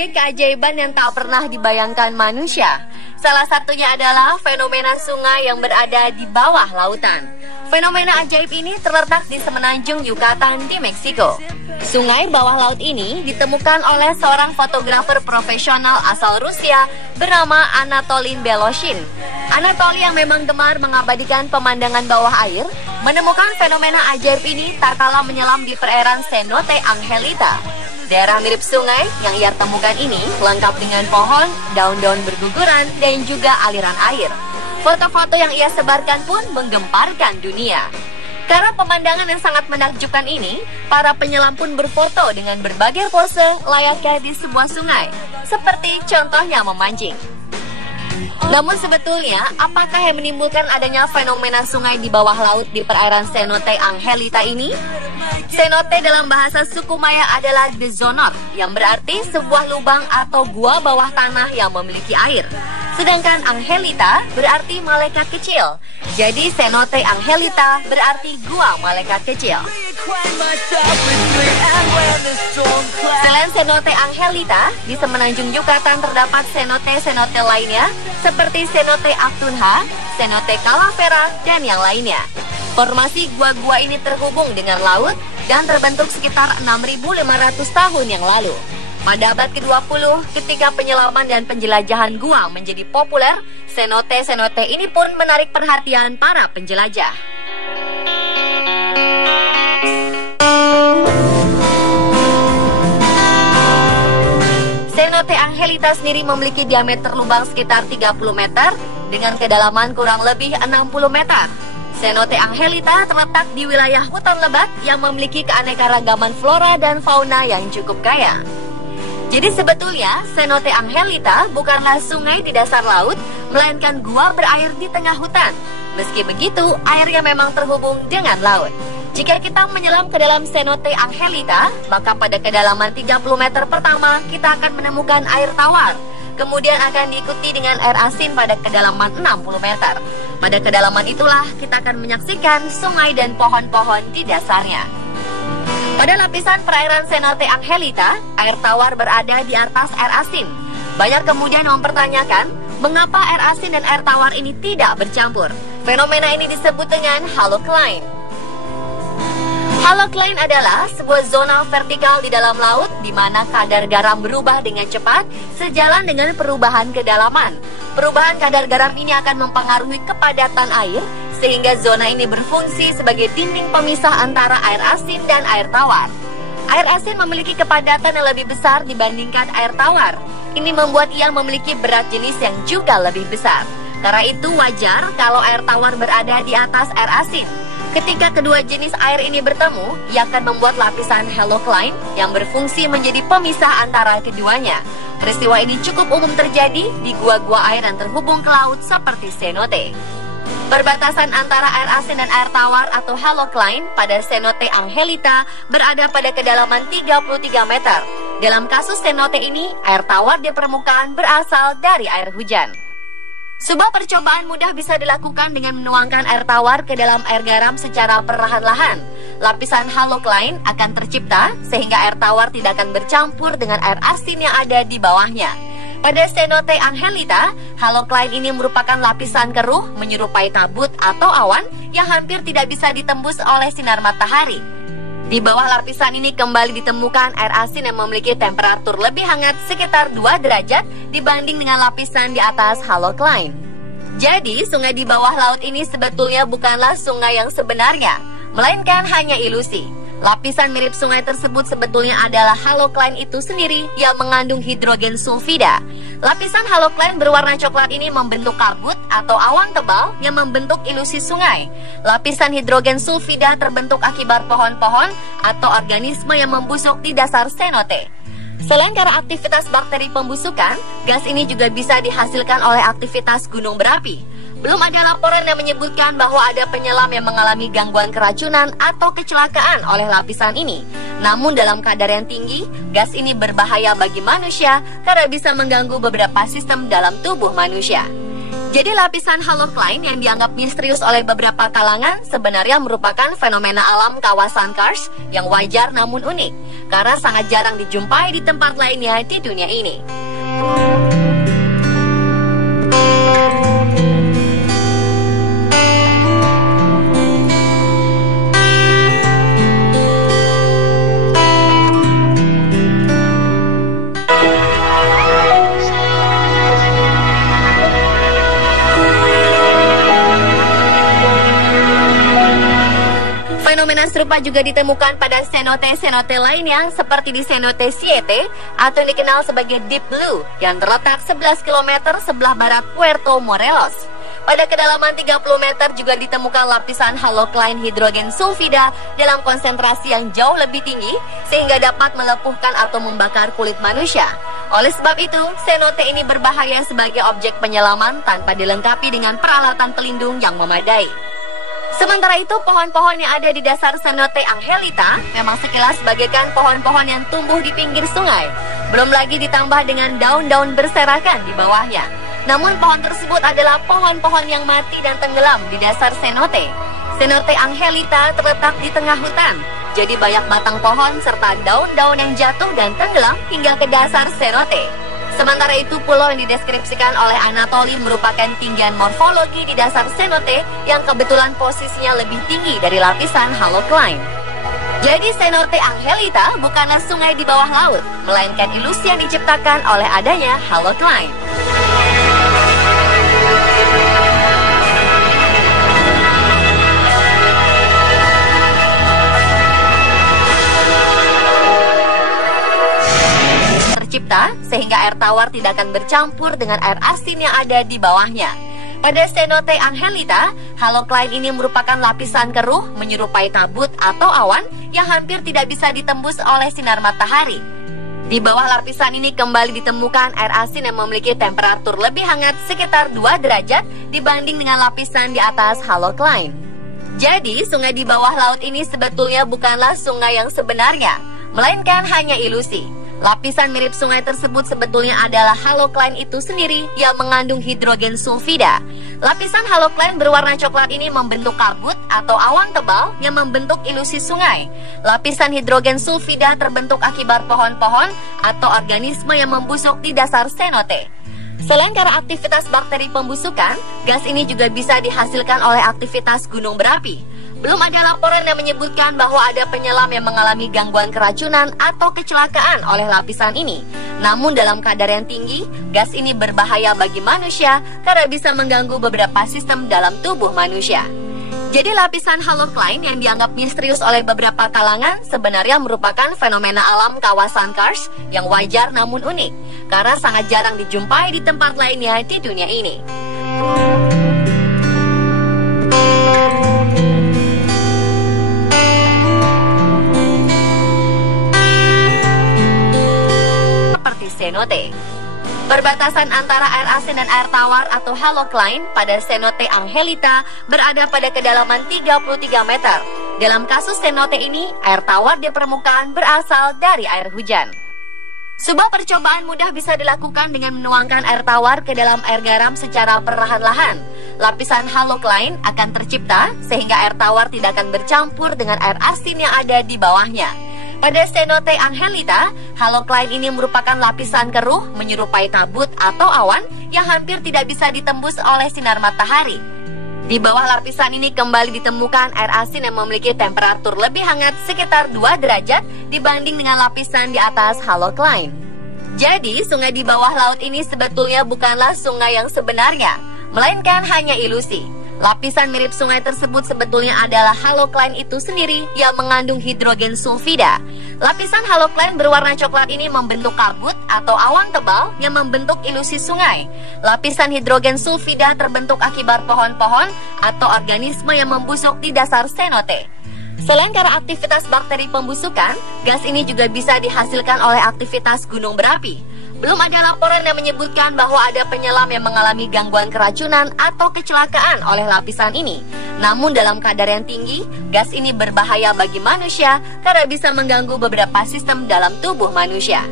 berbagai keajaiban yang tak pernah dibayangkan manusia. Salah satunya adalah fenomena sungai yang berada di bawah lautan. Fenomena ajaib ini terletak di semenanjung Yucatan di Meksiko. Sungai bawah laut ini ditemukan oleh seorang fotografer profesional asal Rusia bernama Anatolin Beloshin. Anatoli yang memang gemar mengabadikan pemandangan bawah air, menemukan fenomena ajaib ini tak kalah menyelam di perairan Cenote Angelita. Daerah mirip sungai yang ia temukan ini lengkap dengan pohon, daun-daun berguguran, dan juga aliran air. Foto-foto yang ia sebarkan pun menggemparkan dunia. Karena pemandangan yang sangat menakjubkan ini, para penyelam pun berfoto dengan berbagai pose layaknya di sebuah sungai, seperti contohnya memancing. Namun sebetulnya, apakah yang menimbulkan adanya fenomena sungai di bawah laut di perairan Cenote Angelita ini? Cenote dalam bahasa suku Maya adalah dezonot, yang berarti sebuah lubang atau gua bawah tanah yang memiliki air. Sedangkan Angelita berarti malaikat kecil. Jadi Cenote Angelita berarti gua malaikat kecil. Selain Cenote Angelita, di semenanjung Yucatan terdapat cenote-cenote lainnya seperti Cenote Actunha, Cenote Calavera, dan yang lainnya. Formasi gua-gua ini terhubung dengan laut dan terbentuk sekitar 6.500 tahun yang lalu. Pada abad ke-20, ketika penyelaman dan penjelajahan gua menjadi populer, cenote-cenote ini pun menarik perhatian para penjelajah. Cenote Angelita sendiri memiliki diameter lubang sekitar 30 meter dengan kedalaman kurang lebih 60 meter. Cenote Angelita terletak di wilayah hutan lebat yang memiliki keanekaragaman flora dan fauna yang cukup kaya. Jadi sebetulnya Cenote Angelita bukanlah sungai di dasar laut, melainkan gua berair di tengah hutan. Meski begitu, airnya memang terhubung dengan laut. Jika kita menyelam ke dalam Cenote Angelita, maka pada kedalaman 30 meter pertama kita akan menemukan air tawar. Kemudian akan diikuti dengan air asin pada kedalaman 60 meter. Pada kedalaman itulah kita akan menyaksikan sungai dan pohon-pohon di dasarnya. Pada lapisan perairan Cenote Angelita, air tawar berada di atas air asin. Banyak kemudian mempertanyakan, mengapa air asin dan air tawar ini tidak bercampur? Fenomena ini disebut dengan halocline. Halocline adalah sebuah zona vertikal di dalam laut di mana kadar garam berubah dengan cepat sejalan dengan perubahan kedalaman. Perubahan kadar garam ini akan mempengaruhi kepadatan air sehingga zona ini berfungsi sebagai dinding pemisah antara air asin dan air tawar. Air asin memiliki kepadatan yang lebih besar dibandingkan air tawar. Ini membuat ia memiliki berat jenis yang juga lebih besar. Karena itu wajar kalau air tawar berada di atas air asin. Ketika kedua jenis air ini bertemu, ia akan membuat lapisan halocline yang berfungsi menjadi pemisah antara keduanya. Peristiwa ini cukup umum terjadi di gua-gua air yang terhubung ke laut seperti cenote. Perbatasan antara air asin dan air tawar atau halocline pada Cenote Angelita berada pada kedalaman 33 meter. Dalam kasus cenote ini, air tawar di permukaan berasal dari air hujan. Sebuah percobaan mudah bisa dilakukan dengan menuangkan air tawar ke dalam air garam secara perlahan-lahan. Lapisan halocline akan tercipta sehingga air tawar tidak akan bercampur dengan air asin yang ada di bawahnya. Pada Cenote Angelita, halocline ini merupakan lapisan keruh menyerupai kabut atau awan yang hampir tidak bisa ditembus oleh sinar matahari. Di bawah lapisan ini kembali ditemukan air asin yang memiliki temperatur lebih hangat sekitar 2 derajat dibanding dengan lapisan di atas halocline. Jadi, sungai di bawah laut ini sebetulnya bukanlah sungai yang sebenarnya, melainkan hanya ilusi. Lapisan mirip sungai tersebut sebetulnya adalah halocline itu sendiri yang mengandung hidrogen sulfida. Lapisan halocline berwarna coklat ini membentuk kabut atau awan tebal yang membentuk ilusi sungai. Lapisan hidrogen sulfida terbentuk akibat pohon-pohon atau organisme yang membusuk di dasar cenote. Selain karena aktivitas bakteri pembusukan, gas ini juga bisa dihasilkan oleh aktivitas gunung berapi. Belum ada laporan yang menyebutkan bahwa ada penyelam yang mengalami gangguan keracunan atau kecelakaan oleh lapisan ini. Namun dalam kadar yang tinggi, gas ini berbahaya bagi manusia karena bisa mengganggu beberapa sistem dalam tubuh manusia. Jadi lapisan halocline yang dianggap misterius oleh beberapa kalangan sebenarnya merupakan fenomena alam kawasan karst yang wajar namun unik. karena sangat jarang dijumpai di tempat lainnya di dunia ini. Fenomena serupa juga ditemukan pada cenote-cenote lainnya seperti di Cenote Siete atau yang dikenal sebagai Deep Blue yang terletak 11 km sebelah barat Puerto Morelos. Pada kedalaman 30 meter juga ditemukan lapisan halocline hidrogen sulfida dalam konsentrasi yang jauh lebih tinggi sehingga dapat melepuhkan atau membakar kulit manusia. Oleh sebab itu, cenote ini berbahaya sebagai objek penyelaman tanpa dilengkapi dengan peralatan pelindung yang memadai. Sementara itu, pohon-pohon yang ada di dasar Cenote Angelita memang sekilas bagaikan pohon-pohon yang tumbuh di pinggir sungai. Belum lagi ditambah dengan daun-daun berserakan di bawahnya. Namun pohon tersebut adalah pohon-pohon yang mati dan tenggelam di dasar cenote. Cenote Angelita terletak di tengah hutan. Jadi banyak batang pohon serta daun-daun yang jatuh dan tenggelam hingga ke dasar cenote. Sementara itu, pulau yang dideskripsikan oleh Anatoly merupakan tinggian morfologi di dasar cenote yang kebetulan posisinya lebih tinggi dari lapisan halocline. Jadi Cenote Angelita bukanlah sungai di bawah laut, melainkan ilusi yang diciptakan oleh adanya halocline. Tercipta sehingga air tawar tidak akan bercampur dengan air asin yang ada di bawahnya. Pada Cenote Angelita, halocline ini merupakan lapisan keruh menyerupai kabut atau awan yang hampir tidak bisa ditembus oleh sinar matahari. Di bawah lapisan ini kembali ditemukan air asin yang memiliki temperatur lebih hangat sekitar 2 derajat dibanding dengan lapisan di atas halocline. Jadi, sungai di bawah laut ini sebetulnya bukanlah sungai yang sebenarnya, melainkan hanya ilusi. Lapisan mirip sungai tersebut sebetulnya adalah halocline itu sendiri yang mengandung hidrogen sulfida. Lapisan halocline berwarna coklat ini membentuk kabut atau awan tebal yang membentuk ilusi sungai. Lapisan hidrogen sulfida terbentuk akibat pohon-pohon atau organisme yang membusuk di dasar cenote. Selain karena aktivitas bakteri pembusukan, gas ini juga bisa dihasilkan oleh aktivitas gunung berapi. Belum ada laporan yang menyebutkan bahwa ada penyelam yang mengalami gangguan keracunan atau kecelakaan oleh lapisan ini. Namun dalam kadar yang tinggi, gas ini berbahaya bagi manusia karena bisa mengganggu beberapa sistem dalam tubuh manusia. Jadi lapisan halocline yang dianggap misterius oleh beberapa kalangan sebenarnya merupakan fenomena alam kawasan Kars yang wajar namun unik, karena sangat jarang dijumpai di tempat lainnya di dunia ini. Cenote. Perbatasan antara air asin dan air tawar atau halocline pada Cenote Angelita berada pada kedalaman 33 meter. Dalam kasus cenote ini, air tawar di permukaan berasal dari air hujan. Sebuah percobaan mudah bisa dilakukan dengan menuangkan air tawar ke dalam air garam secara perlahan-lahan. Lapisan halocline akan tercipta sehingga air tawar tidak akan bercampur dengan air asin yang ada di bawahnya. Pada Cenote Angelita, halocline ini merupakan lapisan keruh menyerupai kabut atau awan yang hampir tidak bisa ditembus oleh sinar matahari. Di bawah lapisan ini kembali ditemukan air asin yang memiliki temperatur lebih hangat sekitar 2 derajat dibanding dengan lapisan di atas halocline. Jadi, sungai di bawah laut ini sebetulnya bukanlah sungai yang sebenarnya, melainkan hanya ilusi. Lapisan mirip sungai tersebut sebetulnya adalah halocline itu sendiri yang mengandung hidrogen sulfida. Lapisan halocline berwarna coklat ini membentuk kabut atau awan tebal yang membentuk ilusi sungai. Lapisan hidrogen sulfida terbentuk akibat pohon-pohon atau organisme yang membusuk di dasar cenote. Selain karena aktivitas bakteri pembusukan, gas ini juga bisa dihasilkan oleh aktivitas gunung berapi. Belum ada laporan yang menyebutkan bahwa ada penyelam yang mengalami gangguan keracunan atau kecelakaan oleh lapisan ini. Namun dalam kadar yang tinggi, gas ini berbahaya bagi manusia karena bisa mengganggu beberapa sistem dalam tubuh manusia.